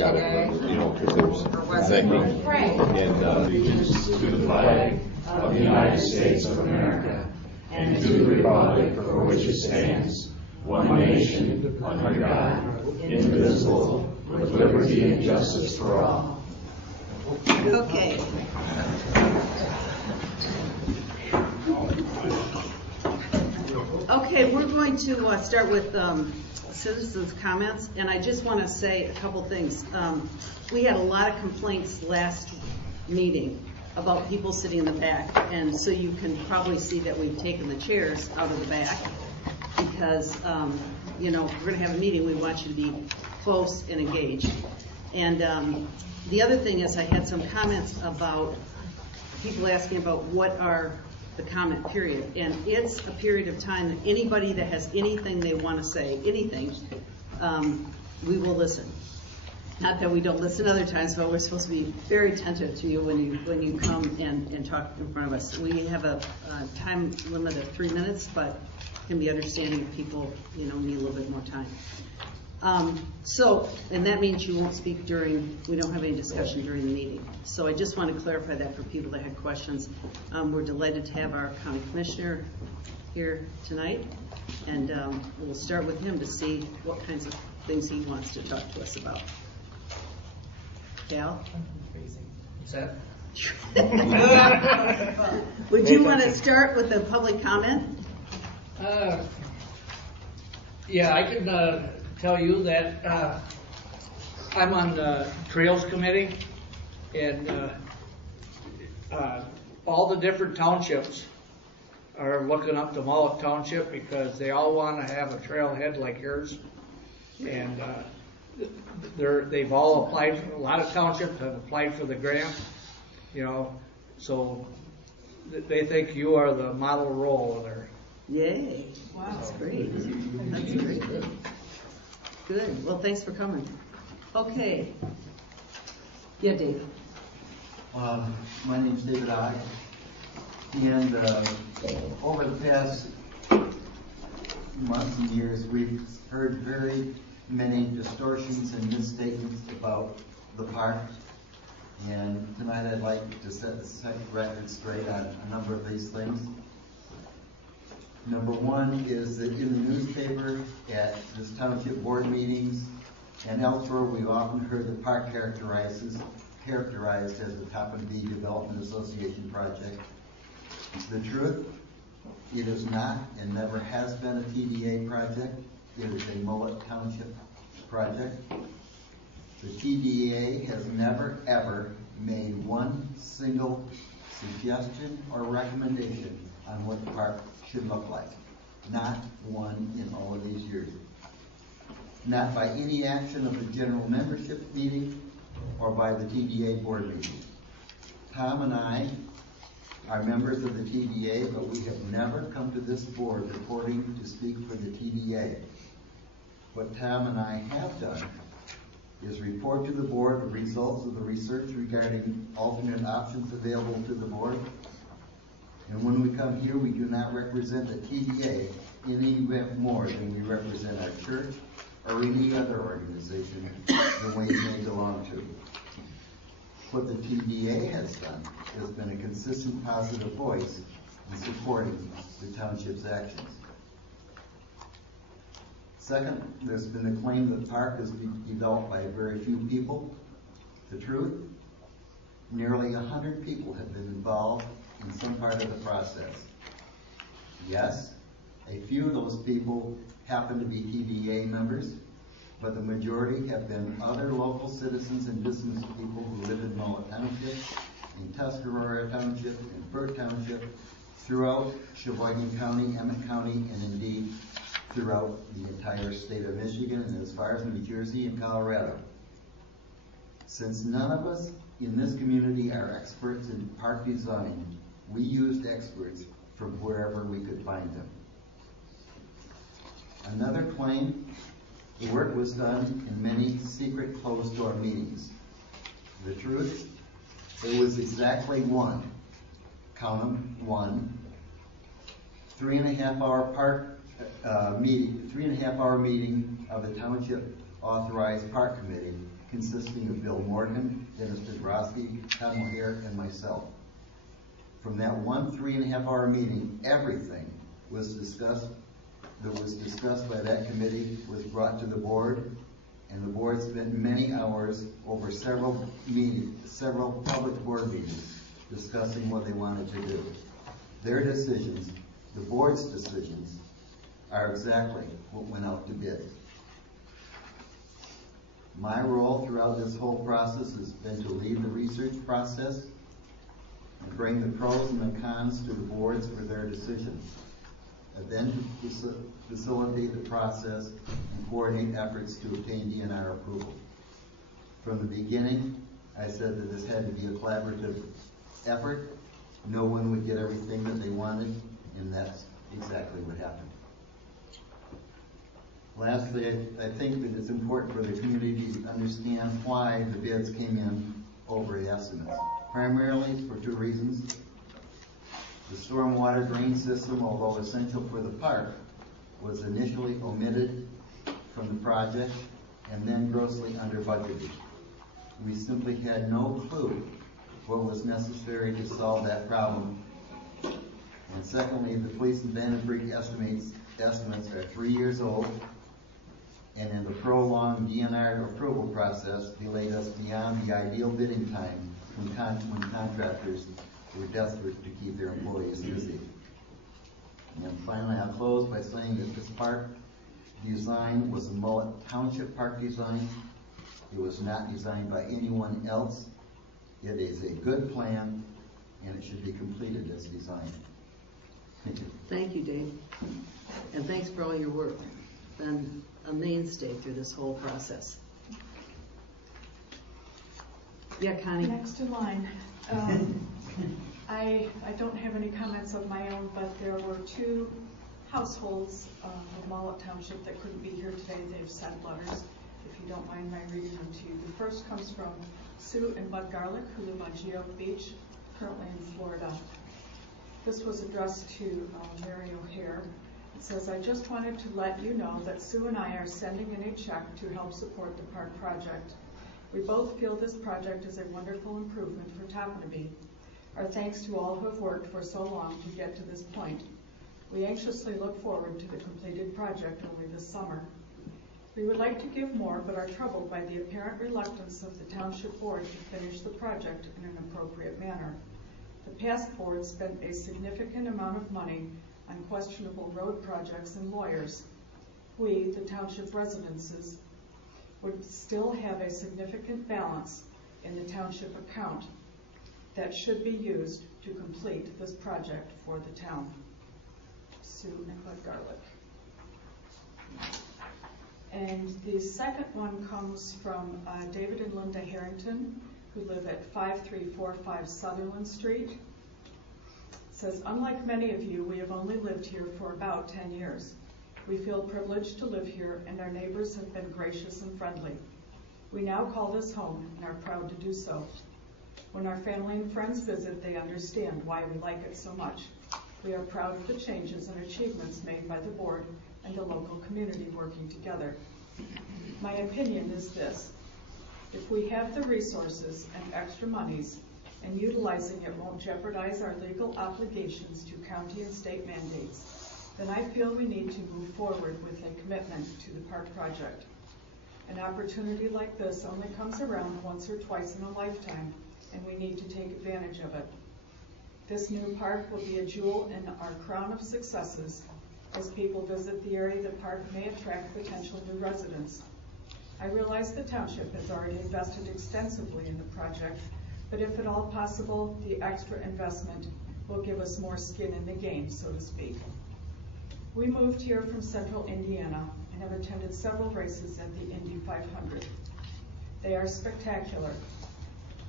got it, you know, because there's executive. And allegiance to the flag of the United States of America and to the republic for which it stands, one nation, under God, indivisible, with liberty and justice for all. Okay. Okay, we're going to start with citizens' comments, and I just want to say a couple things. We had a lot of complaints last meeting about people sitting in the back, and so you can probably see that we've taken the chairs out of the back because, you know, if we're going to have a meeting, we want you to be close and engaged. And the other thing is I had some comments about people asking about what are the comment period. And it's a period of time that anybody that has anything they want to say, anything, we will listen. Not that we don't listen other times, but we're supposed to be very attentive to you when you come and talk in front of us. We have a time limit of 3 minutes, but can be understanding if people, you know, need a little bit more time. And that means you won't speak we don't have any discussion during the meeting. So I just want to clarify that for people that had questions. We're delighted to have our county commissioner here tonight, and we'll start with him to see what kinds of things he wants to talk to us about. Cal? What's that? Would you want to start with the public comment? Yeah, I can tell you that I'm on the Trails Committee, and all the different townships are looking up to Mullet Township because they all want to have a trailhead like yours, and they've all applied. A lot of townships have applied for the grant, you know, so they think you are the model role there. Yay! Wow, that's great. That's great. Good. Well, thanks for coming. Okay. Yeah, Dave. My name's David Ogg, and over the past months and years, we've heard very many distortions and misstatements about the park. And tonight I'd like to set the record straight on a number of these things. Number one is that in the newspaper, at this township board meetings, and elsewhere, we've often heard the park characterized as the Tappan Zee Development Association project. The truth, it is not and never has been a TDA project. It is a Mullet Township project. The TDA has never, ever made one single suggestion or recommendation on what the park should look like. Not one in all of these years. Not by any action of the general membership meeting or by the TDA board meeting. Tom and I are members of the TDA, but we have never come to this board reporting to speak for the TDA. What Tom and I have done is report to the board the results of the research regarding alternate options available to the board. And when we come here, we do not represent the TDA in any way more than we represent our church or any other organization the way it may belong to. What the TDA has done has been a consistent positive voice in supporting the township's actions. Second, there's been a claim that the park is developed by very few people. The truth, nearly 100 people have been involved in some part of the process. Yes, a few of those people happen to be TDA members, but the majority have been other local citizens and business people who live in Mullet Township, in Tuscarora Township, in Burt Township, throughout Sheboygan County, Emmett County, and indeed throughout the entire state of Michigan and as far as New Jersey and Colorado. Since none of us in this community are experts in park design, we used experts from wherever we could find them. Another claim, the work was done in many secret closed-door meetings. The truth, it was exactly one, count them, one, 3.5 hour meeting of the Township Authorized Park Committee consisting of Bill Morgan, Dennis Pedrosky, Tom O'Hare, and myself. From that 3.5-hour meeting, everything was discussed that was discussed by that committee was brought to the board, and the board spent many hours over several public board meetings discussing what they wanted to do. Their decisions, the board's decisions, are exactly what went out to bid. My role throughout this whole process has been to lead the research process and bring the pros and the cons to the boards for their decisions, and then to facilitate the process and coordinate efforts to obtain DNR approval. From the beginning, I said that this had to be a collaborative effort. No one would get everything that they wanted, and that's exactly what happened. Lastly, I think that it's important for the community to understand why the bids came in over estimates. Primarily for two reasons. The stormwater drain system, although essential for the park, was initially omitted from the project and then grossly under budgeted. We simply had no clue what was necessary to solve that problem. And secondly, the Police and Vandenbreek estimates are 3 years old, and in the prolonged DNR approval process delayed us beyond the ideal bidding time when contractors were desperate to keep their employees busy. And then finally, I'll close by saying that this park design was a Mullet Township park design. It was not designed by anyone else. It is a good plan, and it should be completed as designed. Thank you. Thank you, Dave. And thanks for all your work. Been a mainstay through this whole process. Yeah, Connie. Next in line. I don't have any comments of my own, but there were two households of Mullet Township that couldn't be here today. They've sent letters. If you don't mind my reading them to you. The first comes from Sue and Bud Garlick, who live on Geoff Beach, currently in Florida. This was addressed to Mary O'Hare. It says, I just wanted to let you know that Sue and I are sending in a check to help support the park project. We both feel this project is a wonderful improvement for Toppinabee. Our thanks to all who have worked for so long to get to this point. We anxiously look forward to the completed project only this summer. We would like to give more, but are troubled by the apparent reluctance of the Township Board to finish the project in an appropriate manner. The past board spent a significant amount of money on questionable road projects and lawyers. We, the Township residences, would still have a significant balance in the Township account that should be used to complete this project for the town. Sue and Bud Garlick. And the second one comes from David and Linda Harrington, who live at 5345 Sutherland Street. It says, unlike many of you, we have only lived here for about 10 years. We feel privileged to live here, and our neighbors have been gracious and friendly. We now call this home and are proud to do so. When our family and friends visit, they understand why we like it so much. We are proud of the changes and achievements made by the board and the local community working together. My opinion is this. If we have the resources and extra monies, and utilizing it won't jeopardize our legal obligations to county and state mandates, then I feel we need to move forward with a commitment to the park project. An opportunity like this only comes around once or twice in a lifetime, and we need to take advantage of it. This new park will be a jewel in our crown of successes. As people visit the area, the park may attract potential new residents. I realize the township has already invested extensively in the project, but if at all possible, the extra investment will give us more skin in the game, so to speak. We moved here from central Indiana and have attended several races at the Indy 500. They are spectacular.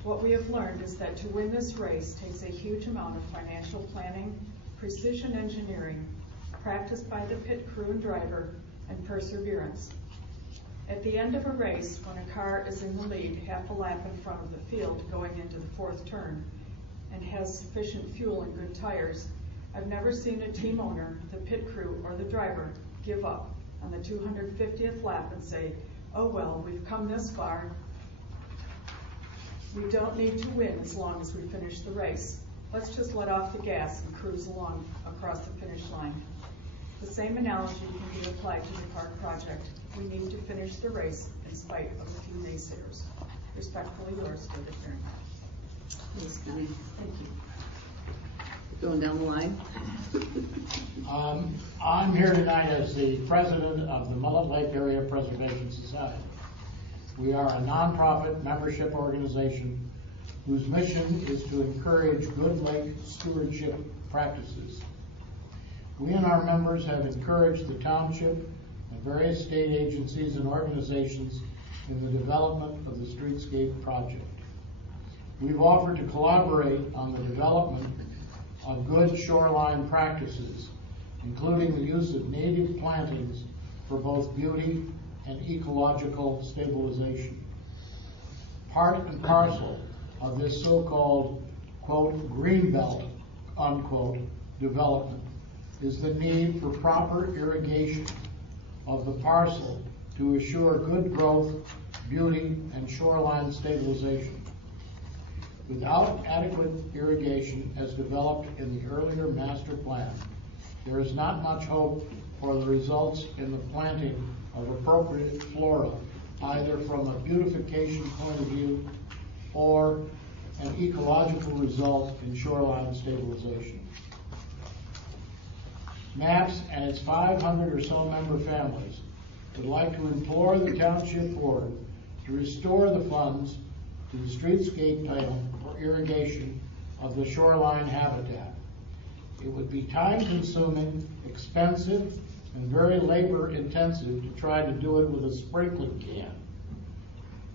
What we have learned is that to win this race takes a huge amount of financial planning, precision engineering, practice by the pit crew and driver, and perseverance. At the end of a race, when a car is in the lead half a lap in front of the field going into the fourth turn and has sufficient fuel and good tires, I've never seen a team owner, the pit crew, or the driver give up on the 250th lap and say, oh well, we've come this far, We don't need to win as long as we finish the race. Let's just let off the gas and cruise along across the finish line. The same analogy can be applied to the park project. We need to finish the race in spite of a few naysayers. Respectfully yours, David Heron. Thanks, Connie. Thank you. Going down the line. I'm here tonight as the president of the Mullet Lake Area Preservation Society. We are a nonprofit membership organization whose mission is to encourage good lake stewardship practices. We and our members have encouraged the township and various state agencies and organizations in the development of the Streetscape project. We've offered to collaborate on the development of good shoreline practices, including the use of native plantings for both beauty and ecological stabilization. Part and parcel of this so-called, quote, greenbelt, unquote, development is the need for proper irrigation of the parcel to assure good growth, beauty, and shoreline stabilization. Without adequate irrigation as developed in the earlier master plan, there is not much hope for the results in the planting of appropriate flora, either from a beautification point of view or an ecological result in shoreline stabilization. MAPS and its 500 or so member families would like to implore the township board to restore the funds to the Streetscape title for irrigation of the shoreline habitat. It would be time-consuming, expensive, and very labor-intensive to try to do it with a sprinkling can.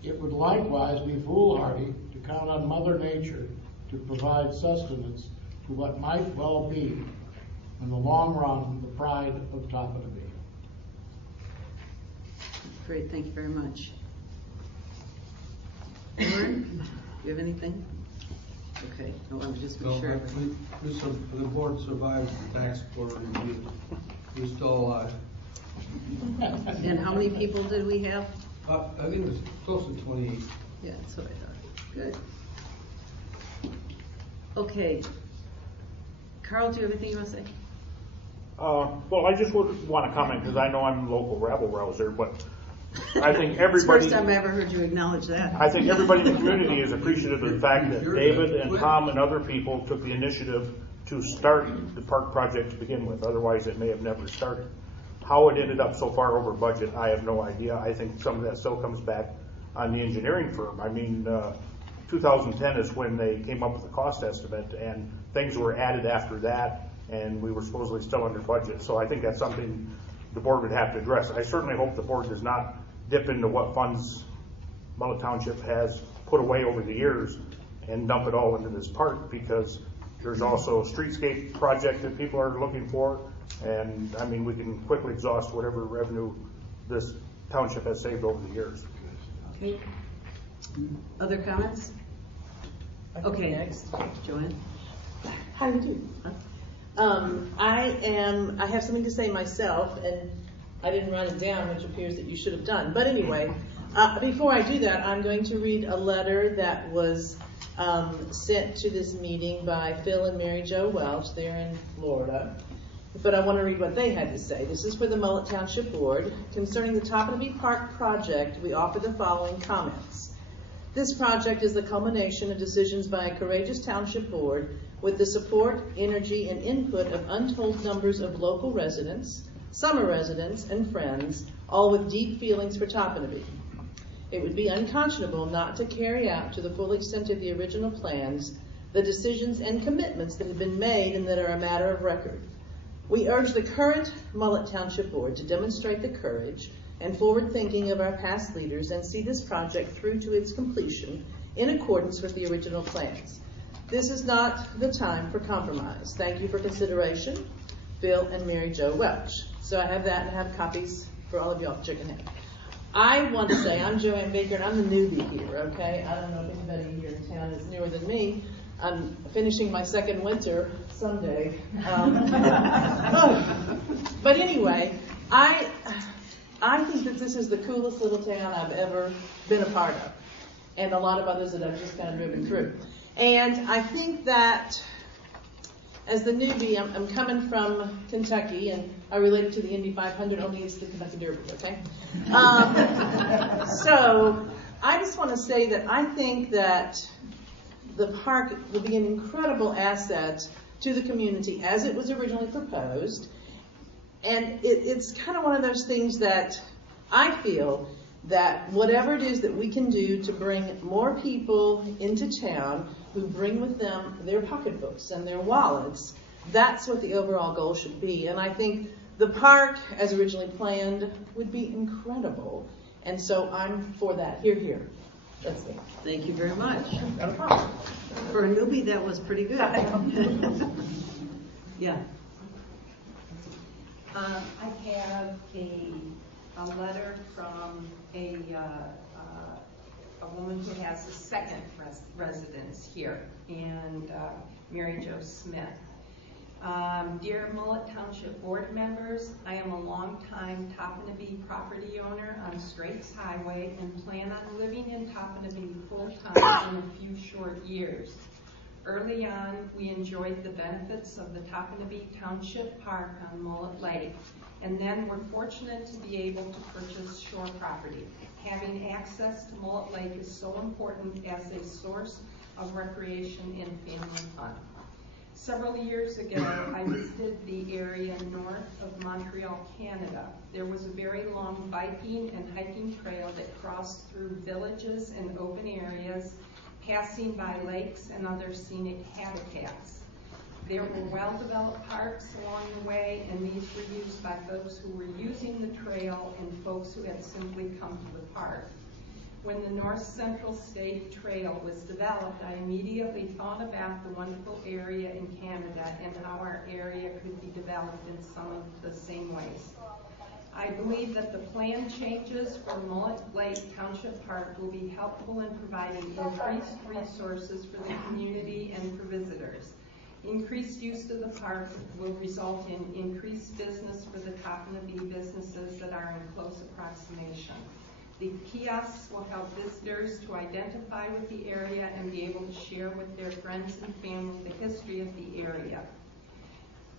It would likewise be foolhardy to count on Mother Nature to provide sustenance to what might well be, in the long run, the pride of Topanabee. Great, thank you very much. Lauren, do you have anything? Okay, no, I was just making sure. The board survived the tax board review. We're still alive. And how many people did we have? I think it was close to 28. Yeah, that's what I thought. Good. Okay. Carl, do you have anything you want to say? Well, I just would want to comment because I know I'm a local rabble rouser, but I think It's everybody. the first time I ever heard you acknowledge that. I think everybody in the community is appreciative of the fact that David and Tom and other people took the initiative to start the park project to begin with. Otherwise, it may have never started. How it ended up so far over budget, I have no idea. I think some of that still comes back on the engineering firm. I mean, 2010 is when they came up with the cost estimate, and things were added after that, and we were supposedly still under budget. So I think that's something the board would have to address. I certainly hope the board does not dip into what funds Mullet Township has put away over the years and dump it all into this park, because there's also a streetscape project that people are looking for, and I mean, we can quickly exhaust whatever revenue this township has saved over the years. Okay. Other comments? Okay, next. Joanne? How do you do? I have something to say myself, and I didn't write it down, which appears that you should have done. But anyway, before I do that, I'm going to read a letter that was sent to this meeting by Phil and Mary Jo Welch. They're in Florida. But I want to read what they had to say. This is for the Mullet Township Board. Concerning the Topanabee Park project, we offer the following comments. This project is the culmination of decisions by a courageous township board with the support, energy, and input of untold numbers of local residents, summer residents, and friends, all with deep feelings for Topanabee. It would be unconscionable not to carry out to the full extent of the original plans the decisions and commitments that have been made and that are a matter of record. We urge the current Mullet Township Board to demonstrate the courage and forward thinking of our past leaders and see this project through to its completion in accordance with the original plans. This is not the time for compromise. Thank you for consideration, Phil and Mary Jo Welch. So I have that, and I have copies for all of y'all to check in. I want to say, I'm Joanne Baker, and I'm the newbie here, okay? I don't know if anybody here in town is newer than me. I'm finishing my second winter someday. But anyway, I think that this is the coolest little town I've ever been a part of. and a lot of others that I've just kind of driven through. And I think that as the newbie, I'm coming from Kentucky, and I relate to the Indy 500, only it's the Kentucky Derby, okay? So I just want to say that I think that the park will be an incredible asset to the community as it was originally proposed. And it's kind of one of those things that I feel that whatever it is that we can do to bring more people into town who bring with them their pocketbooks and their wallets, that's what the overall goal should be. And I think the park, as originally planned, would be incredible. And so I'm for that. Hear, hear. That's me. Thank you very much. Not a problem. For a newbie, that was pretty good. Yeah. I have a letter from a woman who has a second residence here, and Mary Jo Smith. Dear Mullet Township Board members, I am a longtime Topanabee property owner on Straits Highway and plan on living in Topanabee full-time in a few short years. Early on, we enjoyed the benefits of the Topanabee Township Park on Mullet Lake, and then were fortunate to be able to purchase shore property. Having access to Mullet Lake is so important as a source of recreation and family fun. Several years ago, I visited the area north of Montreal, Canada. There was a very long biking and hiking trail that crossed through villages and open areas, passing by lakes and other scenic habitats. There were well-developed parks along the way, and these were used by folks who were using the trail and folks who had simply come to the park. When the North Central State Trail was developed, I immediately thought about the wonderful area in Canada and how our area could be developed in some of the same ways. I believe that the plan changes for Mullet Lake Township Park will be helpful in providing increased resources for the community and for visitors. Increased use of the park will result in increased business for the Topanabee businesses that are in close approximation. The kiosks will help visitors to identify with the area and be able to share with their friends and family the history of the area.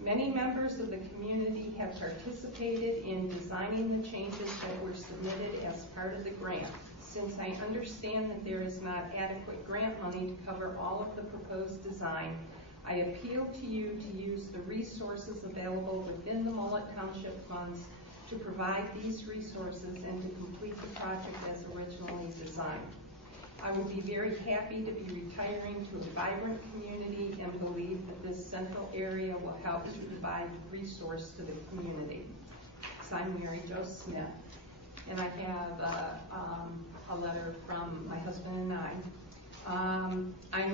Many members of the community have participated in designing the changes that were submitted as part of the grant. Since I understand that there is not adequate grant money to cover all of the proposed design, I appeal to you to use the resources available within the Mullet Township funds to provide these resources and to complete the project as originally designed. I will be very happy to be retiring to a vibrant community and believe that this central area will help to provide resource to the community. So I'm Mary Jo Smith, and I have a letter from my husband and I.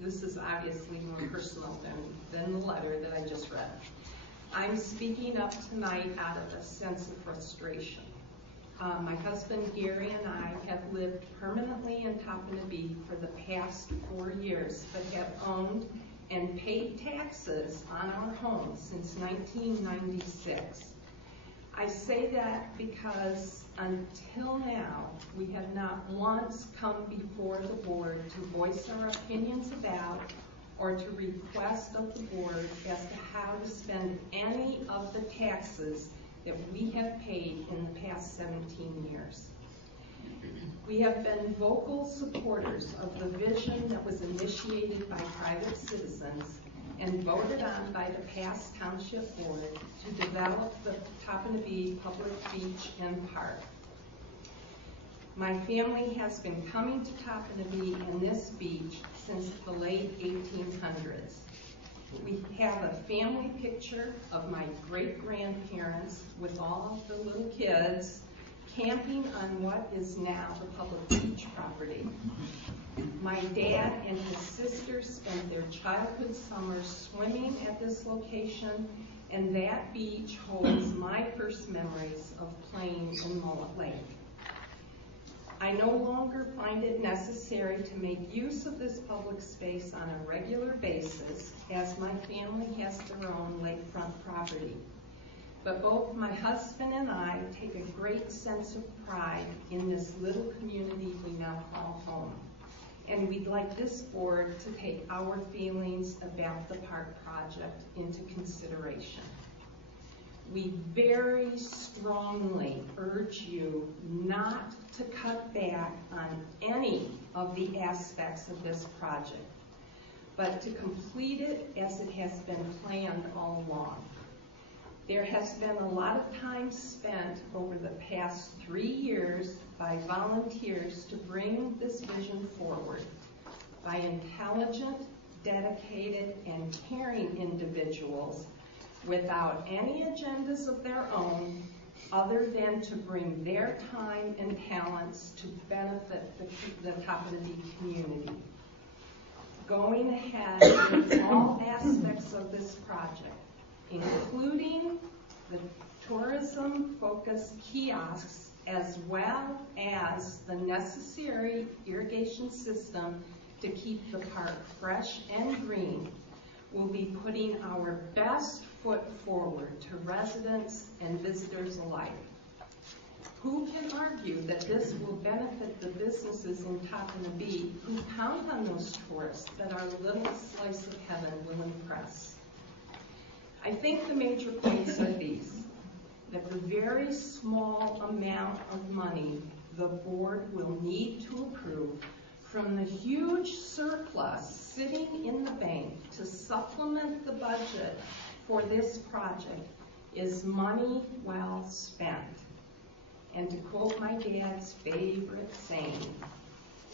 This is obviously more personal than the letter that I just read. I'm speaking up tonight out of a sense of frustration. My husband Gary and I have lived permanently in Topanabee for the past 4 years, but have owned and paid taxes on our home since 1996. I say that because until now, we have not once come before the board to voice our opinions about or to request of the board as to how to spend any of the taxes that we have paid in the past 17 years. We have been vocal supporters of the vision that was initiated by private citizens and voted on by the past township board to develop the Topanabee Public Beach and Park. My family has been coming to Topanabee and this beach since the late 1800s. We have a family picture of my great-grandparents with all of the little kids camping on what is now the public beach property. My dad and his sisters spent their childhood summers swimming at this location, and that beach holds my first memories of playing in Mullet Lake. I no longer find it necessary to make use of this public space on a regular basis, as my family has their own lakefront property. But both my husband and I take a great sense of pride in this little community we now call home. And we'd like this board to take our feelings about the park project into consideration. We very strongly urge you not to cut back on any of the aspects of this project, but to complete it as it has been planned all along. There has been a lot of time spent over the past 3 years by volunteers to bring this vision forward, by intelligent, dedicated, and caring individuals without any agendas of their own other than to bring their time and talents to benefit the Toppeniby community. Going ahead with all aspects of this project, including the tourism-focused kiosks as well as the necessary irrigation system to keep the park fresh and green, will be putting our best foot forward to residents and visitors alike. Who can argue that this will benefit the businesses in Toppeniby who count on those tourists that our little slice of heaven will impress? I think the major points are these: that the very small amount of money the board will need to approve from the huge surplus sitting in the bank to supplement the budget for this project is money well spent. And to quote my dad's favorite saying,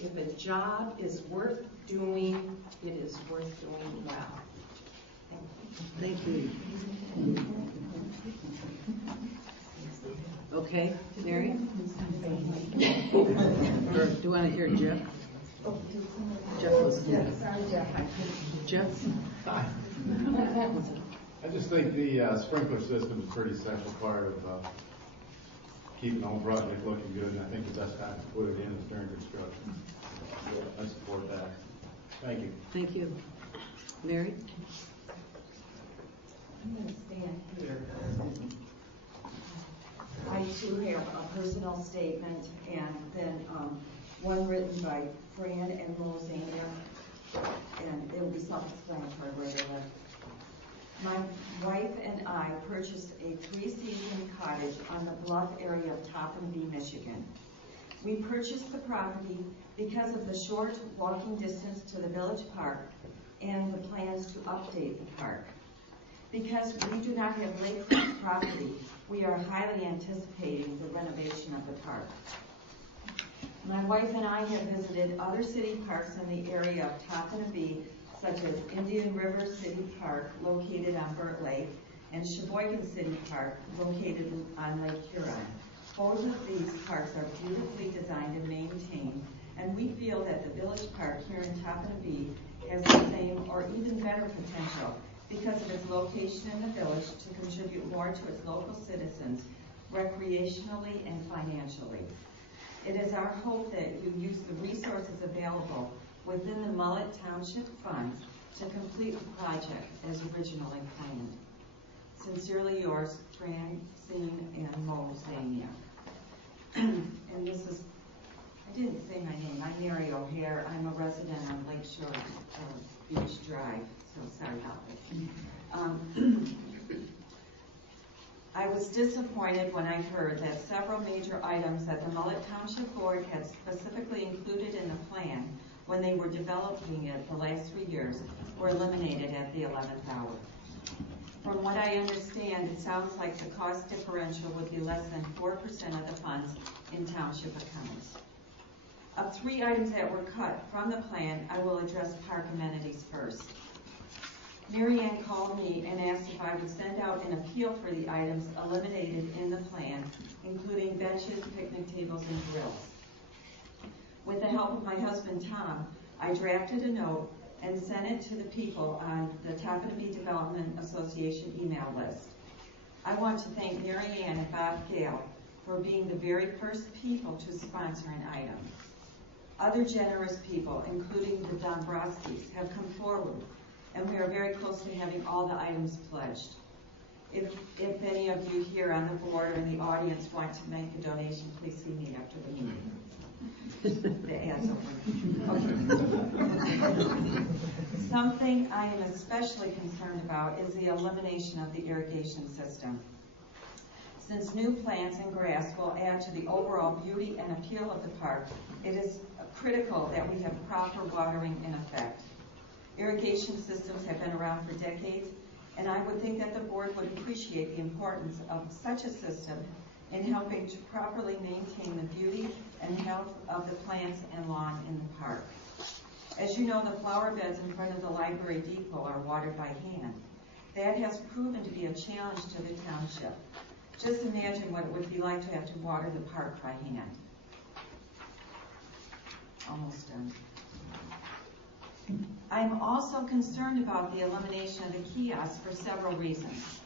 if a job is worth doing, it is worth doing well. Thank you. Okay, Mary? Or do you want to hear Jeff? Jeff was here. Jeff? I just think the sprinkler system is a pretty essential part of keeping the whole project looking good, and I think the best time to put it in is during construction. I support that. Thank you. Thank you. Mary? I'm going to stand here. I too have a personal statement and then one written by Fran and Rosanna, and it will be self-explanatory where they live. My wife and I purchased a 3-season cottage on the bluff area of Toppeniby, Michigan. We purchased the property because of the short walking distance to the village park and the plans to update the park. Because we do not have lakefront property, we are highly anticipating the renovation of the park. My wife and I have visited other city parks in the area of Toppeniby, such as Indian River City Park, located on Burt Lake, and Sheboygan City Park, located on Lake Huron. Both of these parks are beautifully designed and maintained, and we feel that the village park here in Toppeniby has the same or even better potential because of its location in the village to contribute more to its local citizens recreationally and financially. It is our hope that you use the resources available within the Mullet Township Fund to complete the project as originally planned. Sincerely yours, Francine and Mosania. And this is, I didn't say my name, I'm Mary O'Hare. I'm a resident on Lakeshore Beach Drive, so sorry about that. I was disappointed when I heard that several major items that the Mullet Township Board had specifically included in the plan when they were developing it the last 3 years were eliminated at the 11th hour. From what I understand, it sounds like the cost differential would be less than 4% of the funds in township accounts. Of 3 items that were cut from the plan, I will address park amenities first. Mary Ann called me and asked if I would send out an appeal for the items eliminated in the plan, including benches, picnic tables, and grills. With the help of my husband, Tom, I drafted a note and sent it to the people on the Toppeniby Development Association email list. I want to thank Mary Ann and Bob Gale for being the very first people to sponsor an item. Other generous people, including the Dombrowskis, have come forward, and we are very close to having all the items pledged. If any of you here on the board or in the audience want to make a donation, please see me after the meeting. To add something. Okay. Something I am especially concerned about is the elimination of the irrigation system. Since new plants and grass will add to the overall beauty and appeal of the park, it is critical that we have proper watering in effect. Irrigation systems have been around for decades, and I would think that the board would appreciate the importance of such a system in helping to properly maintain the beauty and health of the plants and lawn in the park. As you know, the flower beds in front of the library depot are watered by hand. That has proven to be a challenge to the township. Just imagine what it would be like to have to water the park by hand. Almost done. I'm also concerned about the elimination of the kiosk for several reasons.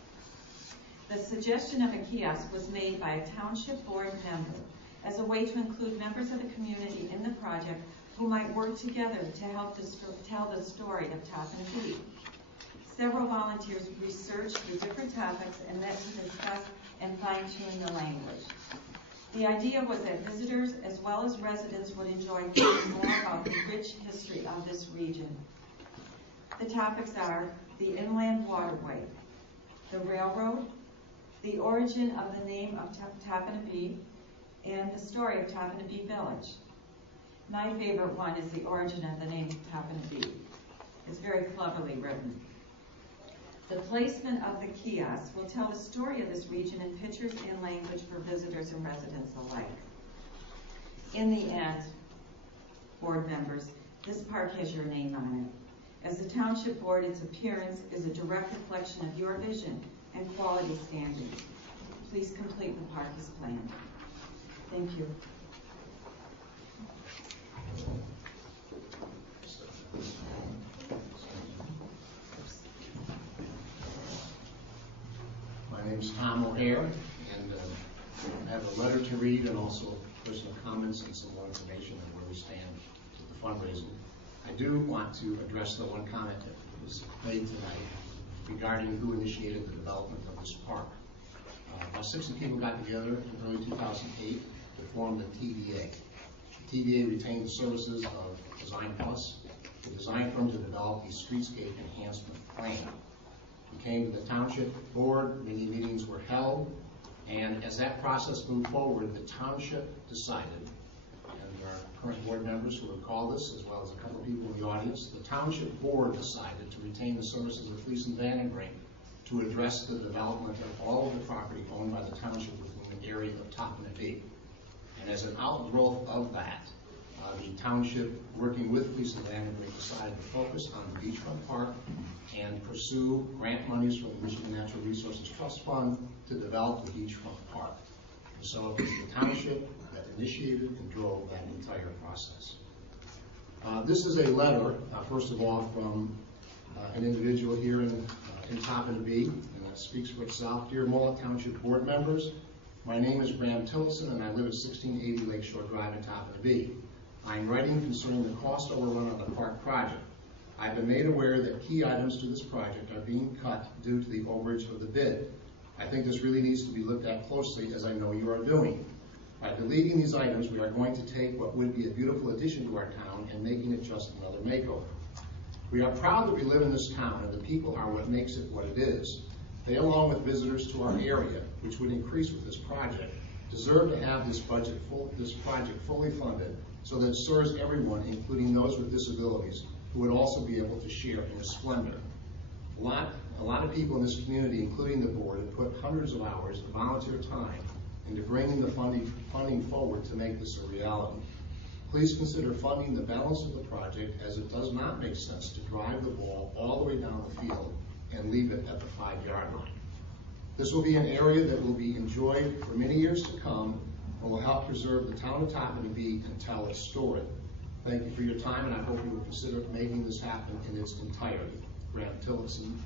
The suggestion of a kiosk was made by a township board member as a way to include members of the community in the project who might work together to help tell the story of Toppin Beach. Several volunteers researched the different topics and met to discuss and fine-tune the language. The idea was that visitors as well as residents would enjoy learning more about the rich history of this region. The topics are the inland waterway, the railroad, the origin of the name of Tappanabee, and the story of Tappanabee Village. My favorite one is the origin of the name Tappanabee. It's very cleverly written. The placement of the kiosk will tell the story of this region in pictures and language for visitors and residents alike. In the end, board members, this park has your name on it. As the township board, its appearance is a direct reflection of your vision and quality standards. Please complete the park as planned. Thank you. My name's Tom O'Hare, and I have a letter to read and also personal comments and some more information on where we stand with the fundraising. I do want to address the one comment that was made tonight regarding who initiated the development of this park. About 60 people got together in early 2008 to form the TVA. The TVA retained the services of Design Plus, the design firm to develop the streetscape enhancement plan. We came to the township board, many meetings were held, and as that process moved forward, the township decided, and our current board members who recall this, as well as a couple of people in the audience, the township board decided to retain the services of Fleece and Van Brink to address the development of all of the property owned by the township within the area of Tappanabee. And as an outgrowth of that, the township, working with Fleece and Van Brink, decided to focus on the beachfront park and pursue grant monies from the Michigan Natural Resources Trust Fund to develop the beachfront park. And so it was the township that initiated and drove that entire process. This is a letter, first of all, from an individual here in Tappanabee, and that speaks for itself. Dear Mullet Township board members, my name is Bram Tillotson, and I live at 1680 Lakeshore Drive in Tappanabee. I'm writing concerning the cost overrun on the park project. I've been made aware that key items to this project are being cut due to the overage of the bid. I think this really needs to be looked at closely, as I know you are doing. By deleting these items, we are going to take what would be a beautiful addition to our town and making it just another makeover. We are proud that we live in this town, and the people are what makes it what it is. They, along with visitors to our area, which would increase with this project, deserve to have this project fully funded so that it serves everyone, including those with disabilities, who would also be able to share in its splendor. A lot of people in this community, including the board, have put hundreds of hours of volunteer time into bringing the funding forward to make this a reality. Please consider funding the balance of the project, as it does not make sense to drive the ball all the way down the field and leave it at the 5-yard line. This will be an area that will be enjoyed for many years to come and will help preserve the town of Tappanabee and tell its story. Thank you for your time, and I hope you will consider making this happen in its entirety. Grant Tillotson,